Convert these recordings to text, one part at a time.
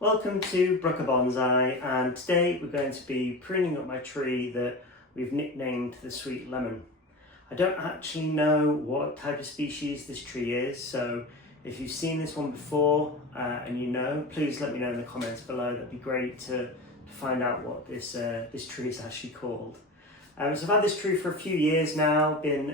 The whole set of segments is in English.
Welcome to Mame Bonsai, and today we're going to be pruning up my tree that we've nicknamed the Sweet Lemon. I don't actually know what type of species this tree is, so if you've seen this one before and you know, please let me know in the comments below. That'd be great to find out what this tree is actually called. So I've had this tree for a few years now, been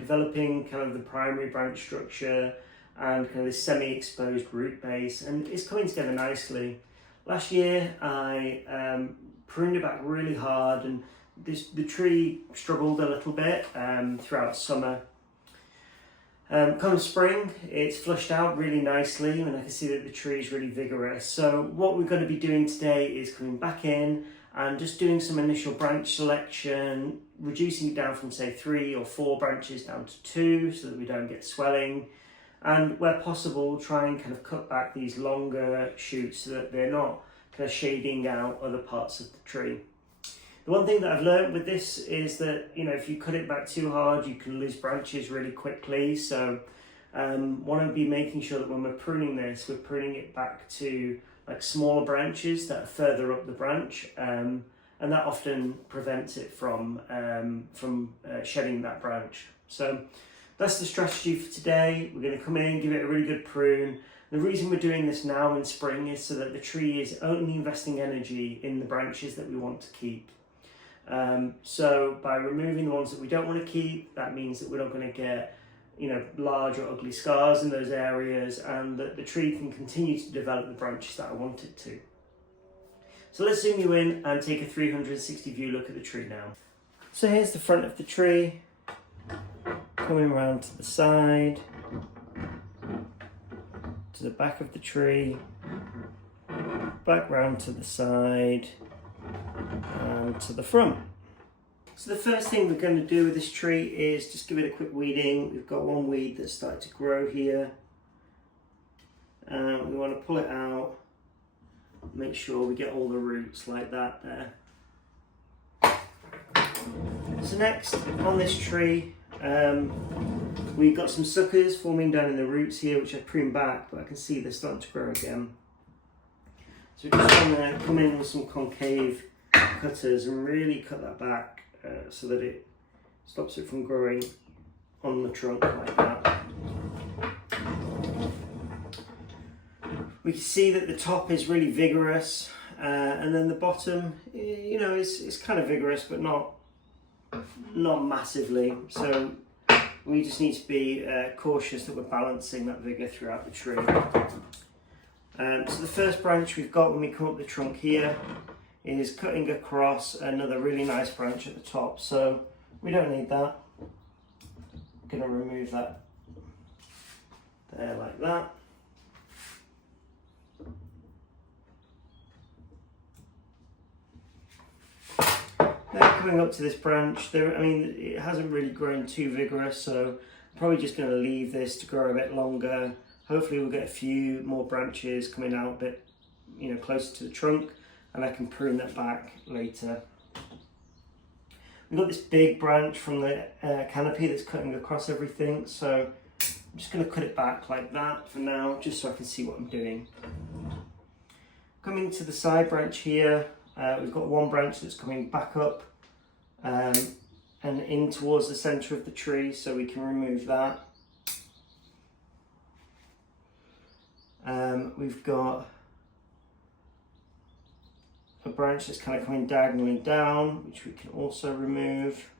developing kind of the primary branch structure and kind of this semi-exposed root base, and it's coming together nicely. Last year I pruned it back really hard, and the tree struggled a little bit throughout summer. Come spring, it's flushed out really nicely, and I can see that the tree is really vigorous. So what we're going to be doing today is coming back in and just doing some initial branch selection, reducing it down from say 3 or 4 branches down to 2 so that we don't get swelling. And where possible, try and kind of cut back these longer shoots so that they're not kind of shading out other parts of the tree. The one thing that I've learned with this is that, you know, if you cut it back too hard, you can lose branches really quickly. So want to be making sure that when we're pruning this, we're pruning it back to like smaller branches that are further up the branch. And that often prevents it from shedding that branch. So that's the strategy for today. We're going to come in, give it a really good prune. The reason we're doing this now in spring is so that the tree is only investing energy in the branches that we want to keep. So by removing the ones that we don't want to keep, that means that we're not going to get, you know, large or ugly scars in those areas, and that the tree can continue to develop the branches that I want it to. So let's zoom you in and take a 360 view look at the tree now. So here's the front of the tree. Coming around to the side, to the back of the tree, back round to the side, and to the front. So the first thing we're going to do with this tree is just give it a quick weeding. We've got one weed that's started to grow here. We want to pull it out, make sure we get all the roots like that there. So next on this tree, we've got some suckers forming down in the roots here, which I've pruned back, but I can see they're starting to grow again. So we're just going to come in with some concave cutters and really cut that back so that it stops it from growing on the trunk like that. We can see that the top is really vigorous, and then the bottom, you know, is kind of vigorous, but not massively. So we just need to be cautious that we're balancing that vigour throughout the tree. So the first branch we've got when we come up the trunk here is cutting across another really nice branch at the top. So we don't need that. I'm going to remove that there like that. Now coming up to this branch, it hasn't really grown too vigorous, so I'm probably just going to leave this to grow a bit longer. Hopefully we'll get a few more branches coming out a bit, you know, closer to the trunk, and I can prune that back later. We've got this big branch from the canopy that's cutting across everything, so I'm just going to cut it back like that for now, just so I can see what I'm doing. Coming to the side branch here, we've got one branch that's coming back up and in towards the centre of the tree, so we can remove that. We've got a branch that's kind of coming diagonally down, which we can also remove.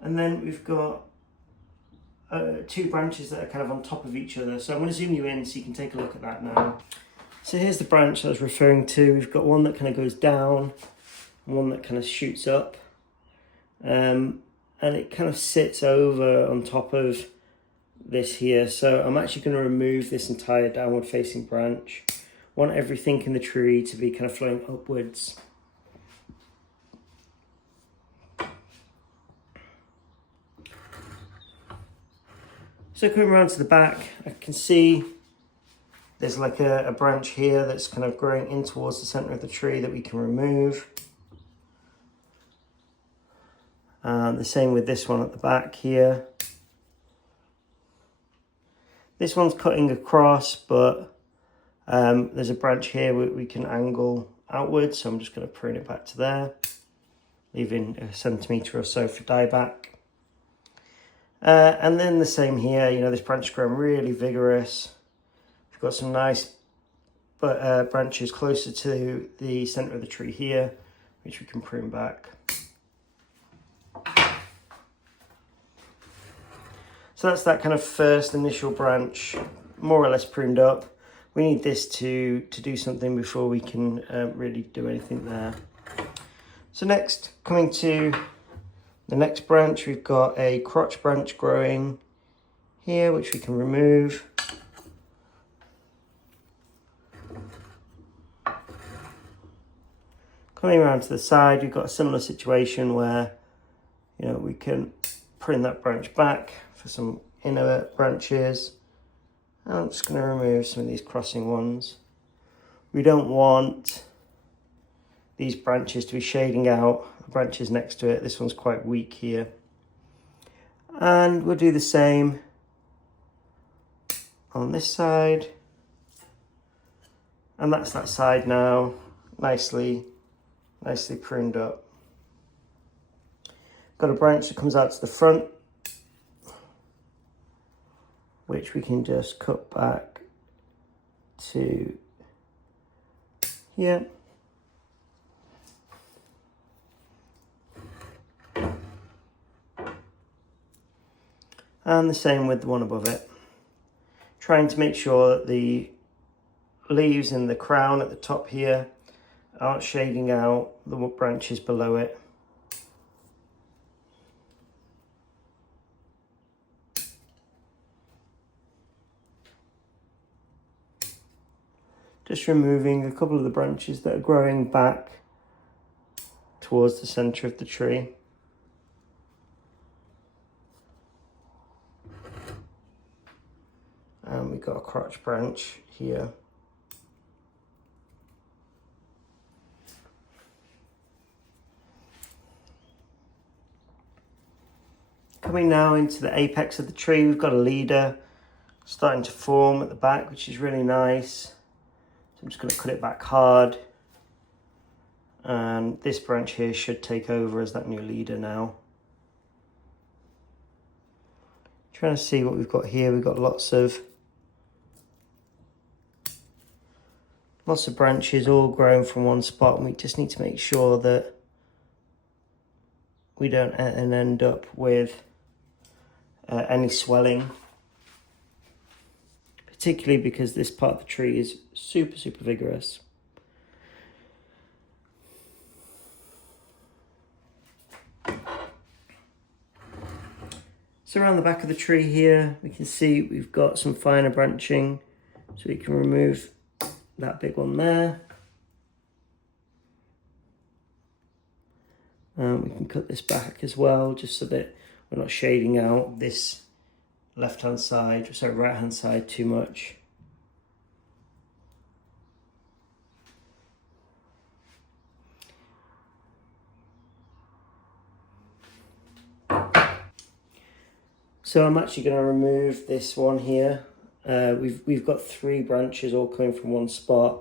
And then we've got 2 branches that are kind of on top of each other. So I'm going to zoom you in so you can take a look at that now. So here's the branch I was referring to. We've got one that kind of goes down, one that kind of shoots up, and it kind of sits over on top of this here. So I'm actually going to remove this entire downward facing branch. Want everything in the tree to be kind of flowing upwards. So coming around to the back, I can see there's like a branch here that's kind of growing in towards the center of the tree that we can remove. The same with this one at the back here. This one's cutting across, but there's a branch here we can angle outwards, so I'm just going to prune it back to there, leaving a centimetre or so for dieback. And then the same here, you know, this branch is growing really vigorous. We've got some nice branches closer to the centre of the tree here, which we can prune back. So that's that kind of first initial branch, more or less pruned up. We need this to do something before we can really do anything there. So next, coming to the next branch, we've got a crotch branch growing here, which we can remove. Coming around to the side, we've got a similar situation where, you know, we can prune that branch back for some inner branches. I'm just going to remove some of these crossing ones. We don't want these branches to be shading out the branches next to it. This one's quite weak here. And we'll do the same on this side. And that's that side now, nicely pruned up. Got a branch that comes out to the front, which we can just cut back to here. And the same with the one above it. Trying to make sure that the leaves in the crown at the top here aren't shading out the branches below it. Just removing a couple of the branches that are growing back towards the centre of the tree. And we've got a crotch branch here. Coming now into the apex of the tree, we've got a leader starting to form at the back, which is really nice. So I'm just going to cut it back hard. And this branch here should take over as that new leader now. Trying to see what we've got here. We've got lots of branches all growing from one spot, and we just need to make sure that we don't end up with any swelling, particularly because this part of the tree is super vigorous. So around the back of the tree here, we can see we've got some finer branching, so we can remove that big one there. And we can cut this back as well, just so that we're not shading out this left-hand side, sorry, right-hand side too much. So I'm actually going to remove this one here. We've got 3 branches all coming from one spot.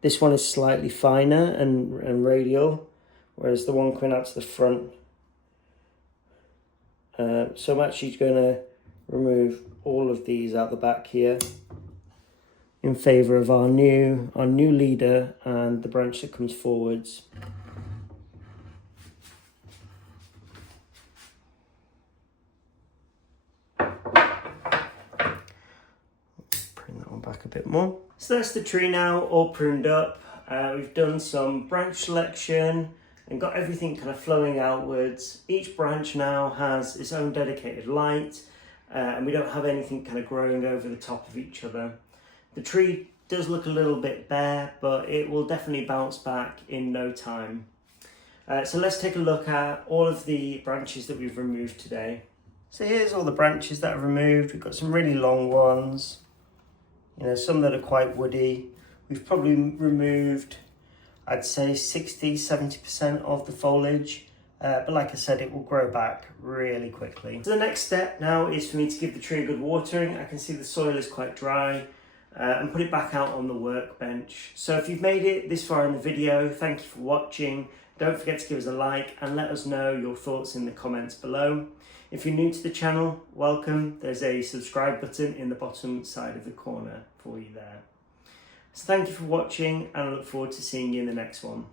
This one is slightly finer and radial, whereas the one coming out to the front. So I'm actually going to remove all of these out the back here in favour of our new leader and the branch that comes forwards. Back a bit more. So that's the tree now all pruned up. We've done some branch selection and got everything kind of flowing outwards. Each branch now has its own dedicated light, and we don't have anything kind of growing over the top of each other. The tree does look a little bit bare, but it will definitely bounce back in no time. So let's take a look at all of the branches that we've removed today. So here's all the branches that I've removed. We've got some really long ones, you know, some that are quite woody. We've probably removed, I'd say 60-70% of the foliage but like I said, it will grow back really quickly. So the next step now is for me to give the tree a good watering. I can see the soil is quite dry, and put it back out on the workbench. So if you've made it this far in the video, thank you for watching. Don't forget to give us a like and let us know your thoughts in the comments below. If you're new to the channel, welcome. There's a subscribe button in the bottom side of the corner for you there. So thank you for watching, and I look forward to seeing you in the next one.